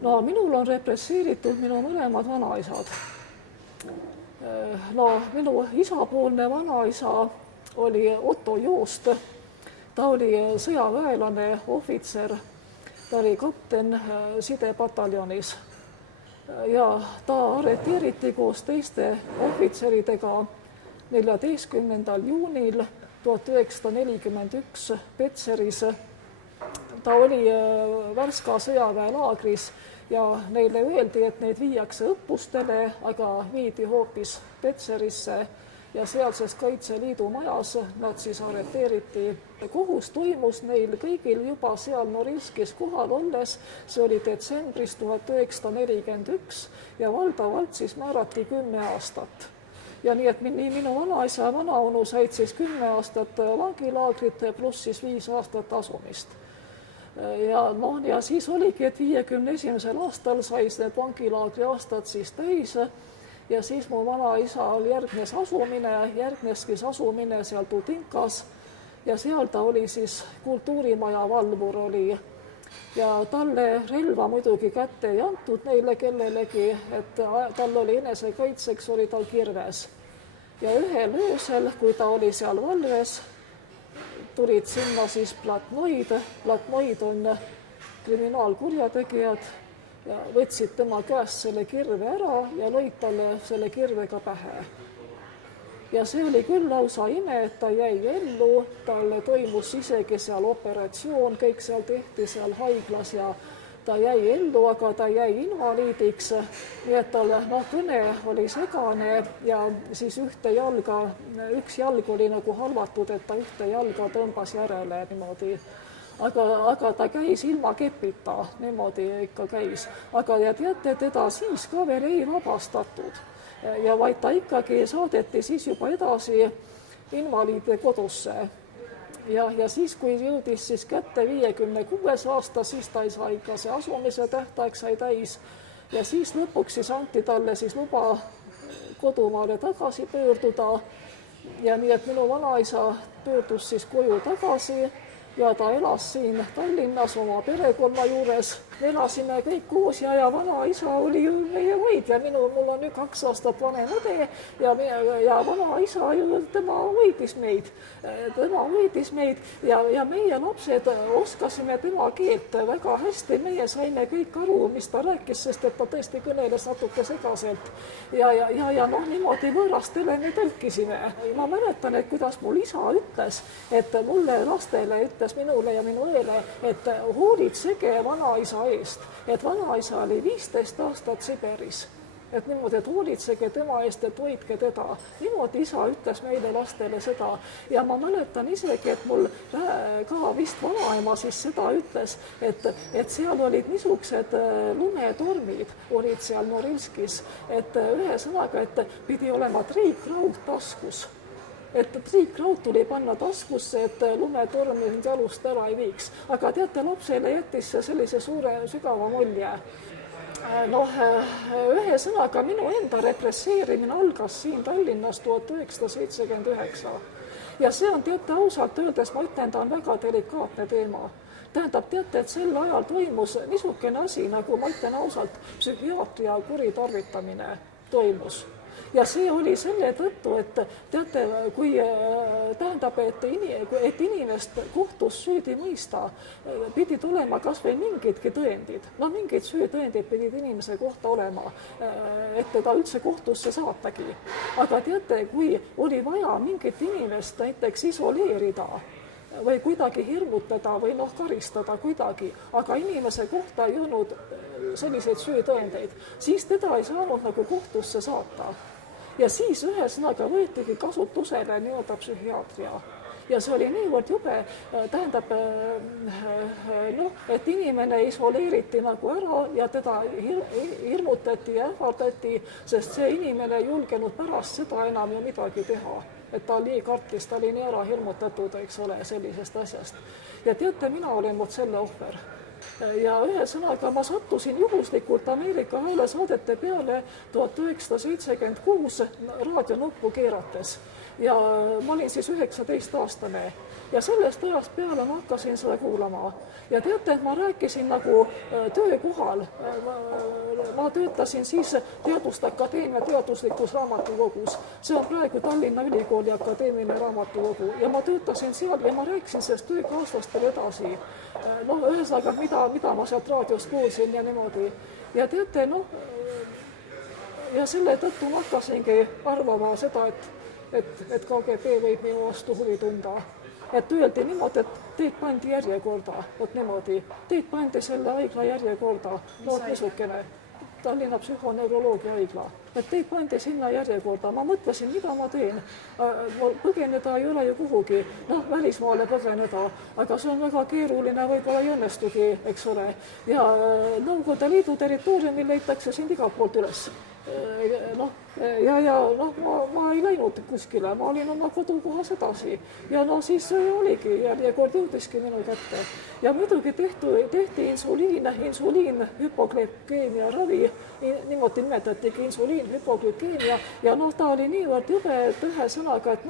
No minul on represseeritud minu mõlemad vanaisad. No minu isapoolne vanaisa oli Otto Joost. Ta oli sõjaväelane, ohvitser, ta oli kapten sidepataljonis ja ta arreteeriti koos teiste ohvitseridega 14. juunil 1941 Petseris. Ta oli Värska sõjaväelaagris ja neile öeldi, et neid viiakse õppustele, aga viidi hoopis Petserisse ja sealses Kaitseliidu majas nad siis arreteeriti. Kohus toimus neil kõigil juba seal Norilskis kohal olles, see oli detsembris 1941 ja valdavalt siis määrati 10 aastat. Ja nii, et nii minu vanaisa ja vanaonu said siis 10 aastat vangilaagrit pluss siis 5 aastat asumist. Ja siis oligi, et 51. aastal sai need vangilaagri aastad siis täis ja siis mu vanaisal järgnes asumine seal Tudinkas ja seal ta oli siis kultuurimaja valvur oli ja talle relva muidugi kätte ei antud neile kellelegi, et tal oli enesekaitseks, oli tal kirves. Ja ühel öösel, kui ta oli seal valves, tulid sinna siis platnoid on kriminaalkurjategijad ja võtsid tema käest selle kirve ära ja lõid talle selle kirvega pähe. Ja see oli küll lausa ime, et ta jäi ellu, talle toimus isegi seal operatsioon, kõik seal tehti seal haiglas ja ta jäi ellu, aga ta jäi invaliidiks, nii et tal kõne oli segane ja siis üks jalg oli nagu halvatud, et ta ühte jalga tõmbas järele niimoodi. Aga ta käis ilma kepita, niimoodi ikka käis. Aga ja teate, teda siis ka veel ei vabastatud ja vaid ta ikkagi saadeti siis juba edasi invaliide kodusse. Ja siis, kui jõudis siis kätte 56. aasta, siis ta ei saa ikka see asumise tähtaeg sai täis ja siis lõpuks siis anti talle siis luba kodumaale tagasi pöörduda ja nii, et minu vanaisa pöördus siis koju tagasi ja ta elas siin Tallinnas oma perekonna juures. Elasime kõik koos ja vanaisa oli ju meie hoidja. Mul on ju 2 aastat vanem õde ja vanaisa ju tema hoidis meid ja meie lapsed oskasime tema keelt väga hästi. Meie saime kõik aru, mis ta rääkis, sest et ta tõesti kõneles natuke segaselt ja niimoodi võõrastele me tõlkisime. Ma mäletan, et kuidas mul isa ütles, et mulle lastele ütles minule ja minu õele, et hoolitsege vanaisa eest, et vanaisa oli 15 aastat Siberis. Et niimoodi, et hoolitsege tema eest, et hoidke teda. Niimoodi isa ütles meile lastele seda. Ja ma mäletan isegi, et mul ka vist vanaema siis seda ütles, et seal olid niisugused lumetormid, olid seal Norilskis, et ühesõnaga, et pidi olema triikraud taskus. Et triikraud tuli panna taskusse, et lumetorm jalust ära ei viiks. Aga teate, lapsele jättis sellise suure sügava mulje. Ühesõnaga minu enda represseerimine algas siin Tallinnas 1979. Ja see on, teate, ausalt öeldes, ma ütlen, ta on väga delikaatne teema. Tähendab, teate, et sel ajal toimus niisugune asi, nagu ma ütlen ausalt, psühhiaatria kuritarvitamine toimus. Ja see oli selle tõttu, et teate, kui tähendab, et inimest kohtus süüdi mõista, pidi tulema kas või mingidki tõendid. Mingid süütõendid pidid inimese kohta olema, et teda üldse kohtusse saatagi. Aga teate, kui oli vaja mingit inimest näiteks isoleerida või kuidagi hirmutada või karistada kuidagi, aga inimese kohta ei olnud selliseid süütõendeid, siis teda ei saanud nagu kohtusse saata. Ja siis ühesõnaga võetigi kasutusele nii-öelda psühhiaatria. Ja see oli niivõrd jube, tähendab, et inimene isoleeriti nagu ära ja teda hirmutati ja ähvardati, sest see inimene ei julgenud pärast seda enam ju midagi teha. Et ta nii kartis, ta oli nii ära hirmutatud, eks ole, sellisest asjast. Ja teate, mina olen selle ohver. Ja ühesõnaga ma sattusin juhuslikult Ameerika häälesaadete peale 1976 raadionuppu keerates. ja ma olin siis 19-aastane ja sellest ajast peale ma hakkasin seda kuulama. Ja teate, et ma rääkisin nagu töökohal. Ma töötasin siis Teaduste Akadeemia teaduslikus raamatukogus. See on praegu Tallinna Ülikooli akadeemiline raamatukogu ja ma töötasin seal ja ma rääkisin sellest töökaaslastele edasi. Ühesõnaga, mida ma sealt raadiost kuulsin ja niimoodi. Ja teate, ja selle tõttu ma hakkasingi arvama seda, et KGB võib minu vastu huvi tunda. Et öeldi niimoodi, et teid pandi järjekorda, vot niimoodi. Teid pandi selle haigla järjekorda, niisugune Tallinna psühhoneuroloogia haigla. Et teid pandi sinna järjekorda. Ma mõtlesin, mida ma teen. Põgeneda ei ole ju kuhugi, välismaale põgeneda, aga see on väga keeruline, võib-olla ei õnnestugi, eks ole. Ja Nõukogude Liidu territooriumil leitakse sind igalt poolt üles. Ma ei läinud kuskile, ma olin oma kodukohas edasi ja siis oligi, järjekord jõudiski minu kätte. Ja muidugi tehti insuliin hüpoglükeemia ravi, niimoodi nimetatigi insuliinhüpoglükeemia ja ta oli niivõrd jube, et ühe sõnaga, et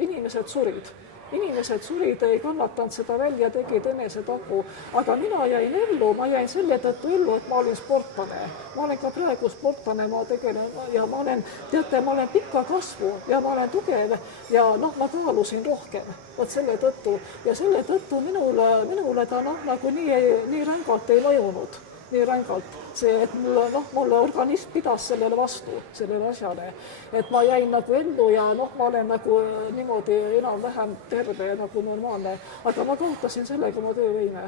inimesed surid. Inimesed surid, ei kannatanud seda välja, tegid enesetapu, aga mina jäin ellu, ma jäin selle tõttu ellu, et ma olin sportlane. Ma olen ka praegu sportlane, ma tegelen ja ma olen pikka kasvu ja ma olen tugev ja ma kaalusin rohkem, vot selle tõttu. Ja selle tõttu minule ta nagu nii rängalt ei mõjunud. Nii rängalt see, et mulle organism pidas sellele vastu, sellele asjale. Et ma jäin nagu ellu ja ma olen nagu niimoodi enam-vähem terve nagu normaalne, aga ma kaotasin sellega oma töövõime.